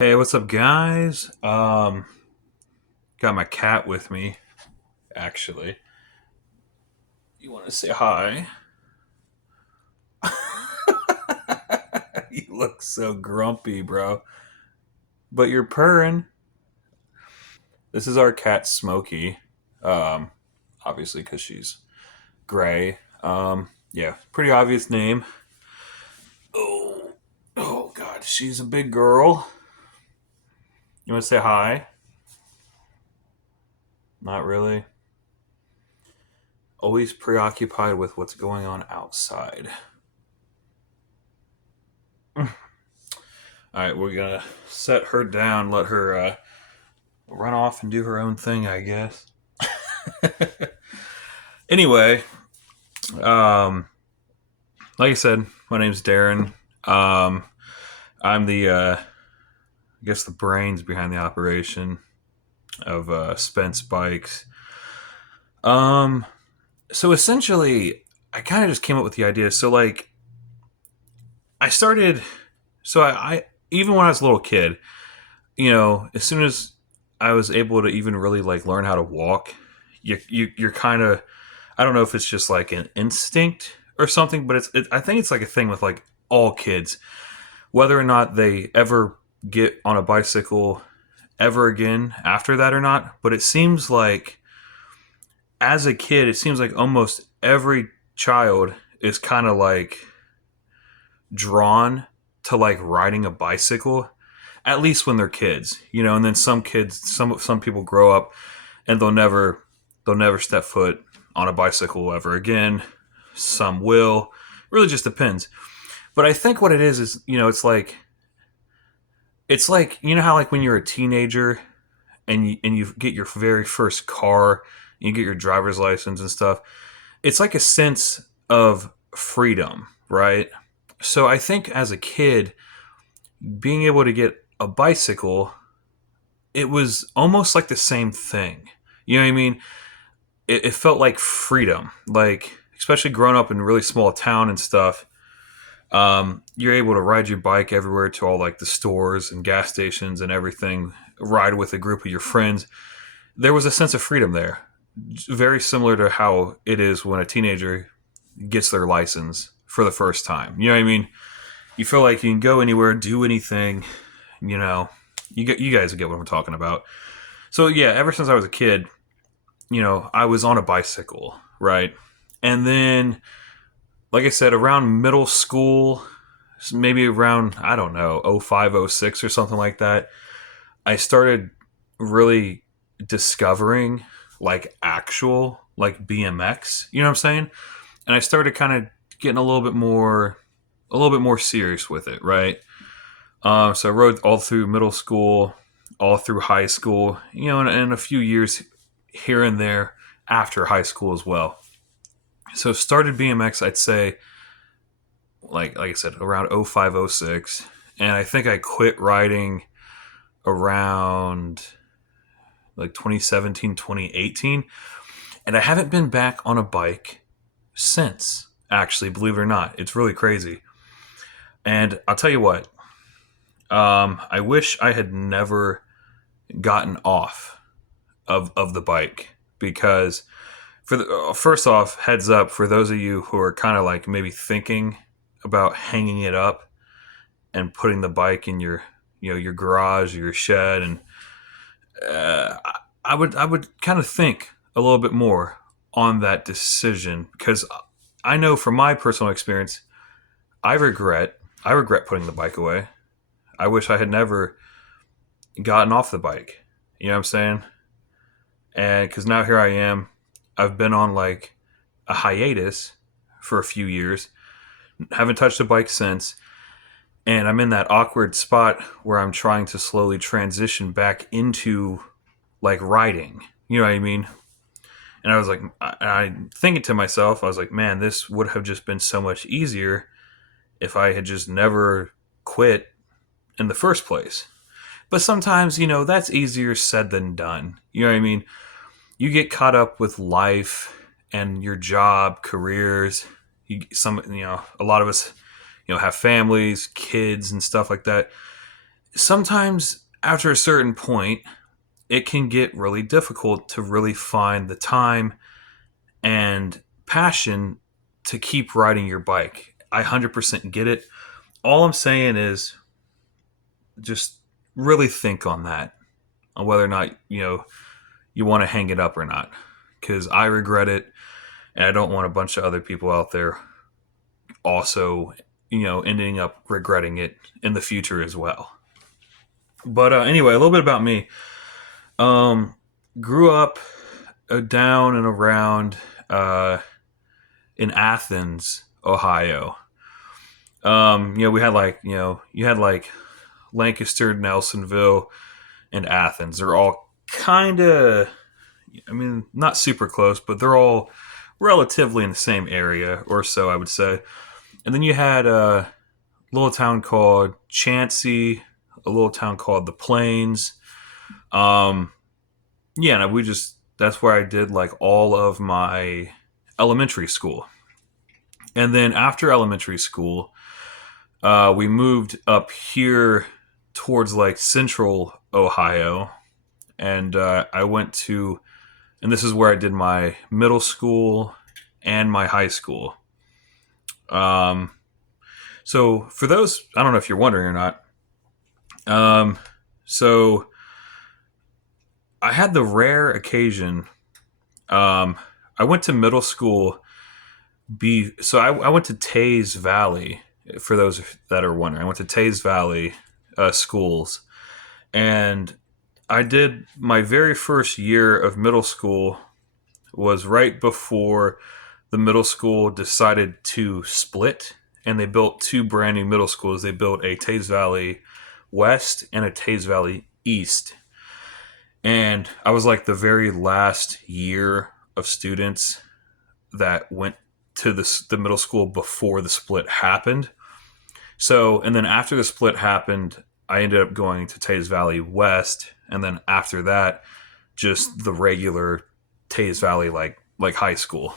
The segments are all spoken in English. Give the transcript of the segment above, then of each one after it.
Hey, what's up, guys? Got my cat with me, actually. You want to say hi? You look so grumpy, bro. But you're purring. This is our cat, Smokey. Um, Obviously, because she's gray. Yeah, pretty obvious name. Oh, oh, God, she's a big girl. You want to say hi? Not really. Always preoccupied with what's going on outside. All right, we're gonna set her down, let her run off and do her own thing, I guess. Anyway, um, like I said, my name's Darren. Um, I'm I guess, the brains behind the operation of Spence Bikes. Um, so essentially, I kind of just came up with the idea. So like, I started. I even when I was a little kid, as soon as I was able to even really like learn how to walk, you're kind of, I don't know if it's just like an instinct or something, but I think it's like a thing with like all kids, whether or not they ever get on a bicycle ever again after that or not. But it seems like as a kid, it seems like almost every child is kind of like drawn to like riding a bicycle, at least when they're kids, and then some people grow up and they'll never step foot on a bicycle ever again. Some will. Really just depends. But I think what it is it's like how like when you're a teenager and you get your very first car, and you get your driver's license and stuff. It's like a sense of freedom, right? So I think as a kid, being able to get a bicycle, it was almost like the same thing. You know what I mean? It felt like freedom, like especially growing up in a really small town and stuff. You're able to ride your bike everywhere to all like the stores and gas stations and everything. Ride with a group of your friends. There was a sense of freedom there, very similar to how it is when a teenager gets their license for the first time. You know what I mean? You feel like you can go anywhere, do anything. You know, you guys get what I'm talking about. So yeah, ever since I was a kid, I was on a bicycle, right? And then, like I said, around middle school, maybe around, I don't know, '05, '06 or something like that, I started really discovering like actual like BMX, you know what I'm saying? And I started kind of getting a little bit more serious with it, right? So I rode all through middle school, all through high school, and a few years here and there after high school as well. So started BMX, I'd say, like I said, around '05, '06, and I think I quit riding around like 2017, 2018, and I haven't been back on a bike since. Actually, believe it or not, it's really crazy. And I'll tell you what, I wish I had never gotten off of the bike, because first off, heads up for those of you who are kind of like maybe thinking about hanging it up and putting the bike in your garage or your shed, and I would kind of think a little bit more on that decision, because I know from my personal experience, I regret I regret putting the bike away. I wish I had never gotten off the bike. You know what I'm saying? And because now here I am, I've been on like a hiatus for a few years, haven't touched a bike since, and I'm in that awkward spot where I'm trying to slowly transition back into like riding. You know what I mean? And I was like, I thinking to myself, I was like, man, this would have just been so much easier if I had just never quit in the first place. But sometimes, that's easier said than done. You know what I mean? You get caught up with life and your job, careers. A lot of us, have families, kids, and stuff like that. sometimes after a certain point, it can get really difficult to really find the time and passion to keep riding your bike. I 100% get it. All I'm saying is just really think on that, on whether or not, you want to hang it up or not. Because I regret it, and I don't want a bunch of other people out there also, ending up regretting it in the future as well. But anyway, a little bit about me. Um, Grew up down and around uh, in Athens, Ohio. We had like, you had like Lancaster, Nelsonville, and Athens. They're all kind of, I mean, not super close, but they're all relatively in the same area or so, I would say. And then you had a little town called Chansey, a little town called the Plains. Um, yeah, and we just that's where I did like all of my elementary school. And then after elementary school, we moved up here towards like central Ohio, and I went to, and this is where I did my middle school and my high school. Um, so for those, I don't know if you're wondering or not. Um, so I had the rare occasion. Um, I went to middle school. I went to Tays Valley. For those that are wondering, I went to Tays Valley schools, and I did my very first year of middle school was right before the middle school decided to split, and they built two brand new middle schools. They built a Tays Valley West and a Tays Valley East. And I was like the very last year of students that went to the middle school before the split happened. So, and then after the split happened, I ended up going to Tays Valley West, and then after that, just the regular Tays Valley like high school.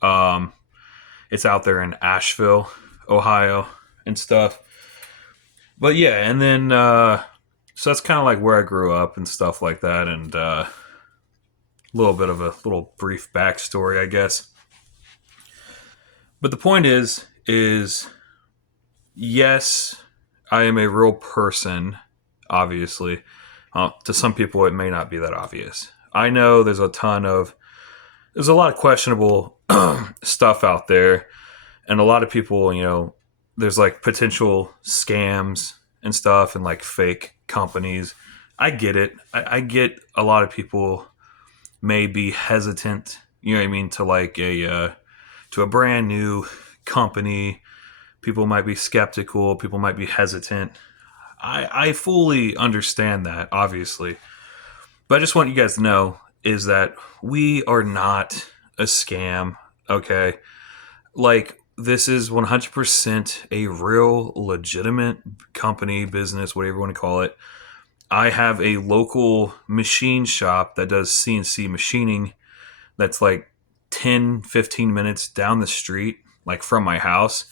Um, it's out there in Asheville, Ohio, and stuff. But yeah, and then so that's kind of like where I grew up and stuff like that, and a little bit of a little brief backstory, I guess. But the point is yes, I am a real person. Obviously, to some people, it may not be that obvious. I know there's a lot of questionable stuff out there, and a lot of people, there's like potential scams and stuff, and like fake companies. I get it. I get a lot of people may be hesitant. You know what I mean, to like to a brand new company. People might be skeptical. People might be hesitant. I fully understand that, obviously. But I just want you guys to know is that we are not a scam, okay? Like, this is 100% a real, legitimate company, business, whatever you want to call it. I have a local machine shop that does CNC machining that's like 10, 15 minutes down the street, like from my house.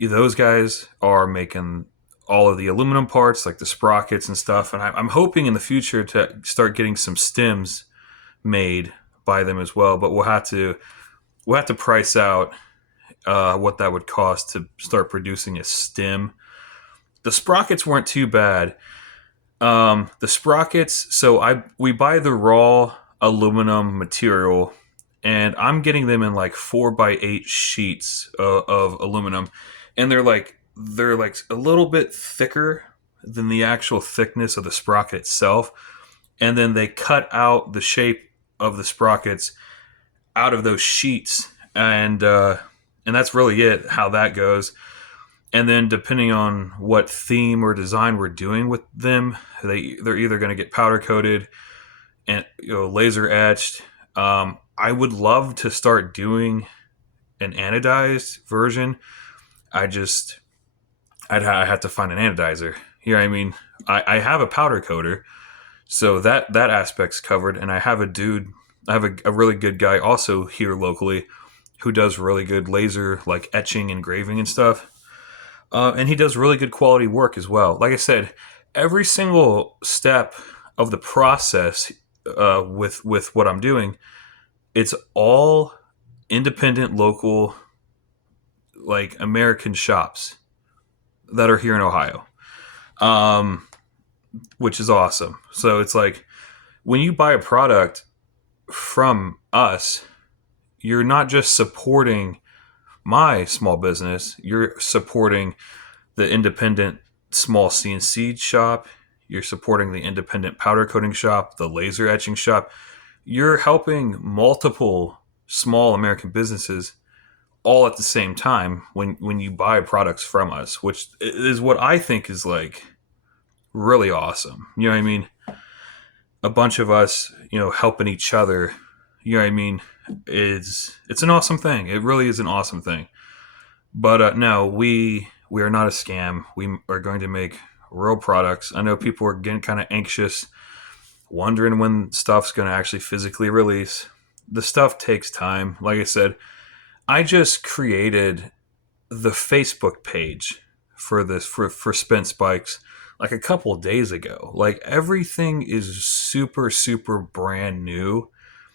Those guys are making all of the aluminum parts, like the sprockets and stuff. And I'm hoping in the future to start getting some stems made by them as well. But we'll have to price out what that would cost to start producing a stem. The sprockets weren't too bad. The sprockets, so we buy the raw aluminum material, and I'm getting them in like 4x8 sheets of aluminum, and they're like a little bit thicker than the actual thickness of the sprocket itself, and then they cut out the shape of the sprockets out of those sheets, and that's really it. How that goes. And then depending on what theme or design we're doing with them, they're either going to get powder coated and laser etched. I would love to start doing an anodized version. I'd have to find an anodizer. Here, I mean, I have a powder coater, so that aspect's covered, and I have a really good guy also here locally who does really good laser like etching, engraving, and stuff. And he does really good quality work as well. Like I said, every single step of the process with what I'm doing, it's all independent, local, like American shops that are here in Ohio, um, which is awesome. So it's like when you buy a product from us, you're not just supporting my small business, you're supporting the independent small CNC shop, you're supporting the independent powder coating shop, the laser etching shop. You're helping multiple small American businesses all at the same time when you buy products from us, which is what I think is like really awesome. You know what I mean? A bunch of us, helping each other. You know what I mean? It's an awesome thing. It really is an awesome thing. But no, we are not a scam. We are going to make real products. I know people are getting kind of anxious, wondering when stuff's going to actually physically release. The stuff takes time. Like I said, I just created the Facebook page for this for Spence bikes like a couple of days ago. Like everything is super super brand new.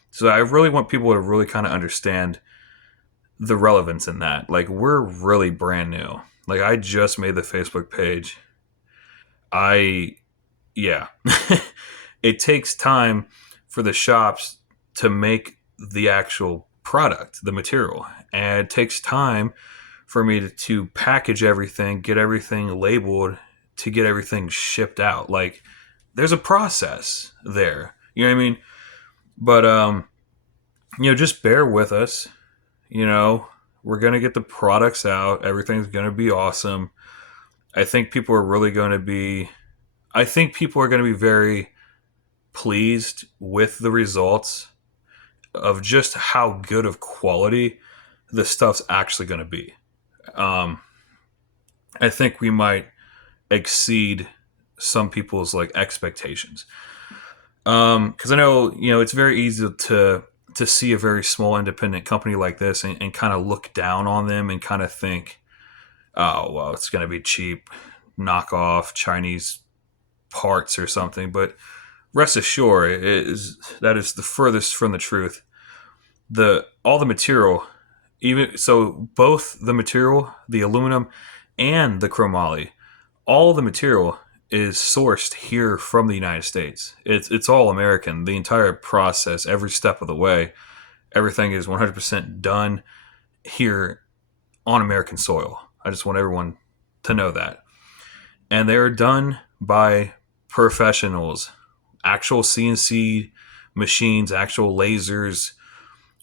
So I really want people to really kind of understand the relevance in that. Like we're really brand new. Like I just made the Facebook page. I yeah. It takes time for the shops to make the actual product, the material. And it takes time for me to package everything, get everything labeled, to get everything shipped out. Like there's a process there. You know what I mean? But just bear with us. You know, we're gonna get the products out. Everything's gonna be awesome. I think people are really going to be. I think people are going to be very pleased with the results of just how good of quality the stuff's actually going to be. Um, I think we might exceed some people's like expectations. Because I know it's very easy to see a very small independent company like this and kind of look down on them and kind of think, oh well, it's going to be cheap, knockoff Chinese parts or something. But rest assured, that is the furthest from the truth. The all the material, even so, both the material, the aluminum, and the chromoly, all the material is sourced here from the United States. It's all American. The entire process, every step of the way, everything is 100% done here on American soil. I just want everyone to know that. And they are done by professionals, actual CNC machines, actual lasers,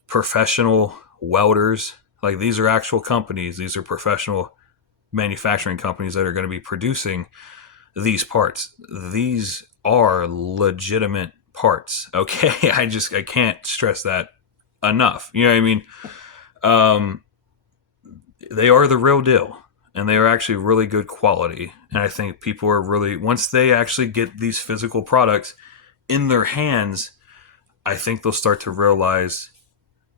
professional welders. Like these are actual companies. These are professional manufacturing companies that are going to be producing these parts. These are legitimate parts. Okay, I can't stress that enough. You know what I mean? Um, they are the real deal, and they are actually really good quality. And I think people are really, once they actually get these physical products in their hands, I think they'll start to realize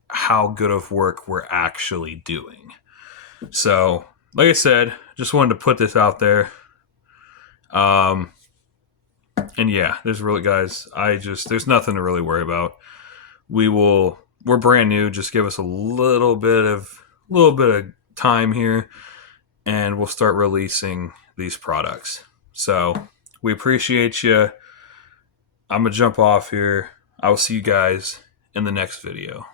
how good of work we're actually doing. So, like I said, just wanted to put this out there. Um, and yeah, there's really, guys, there's nothing to really worry about. We're brand new. Just give us a little bit of time here, and we'll start releasing these products. So we appreciate you. I'm gonna jump off here. I will see you guys in the next video.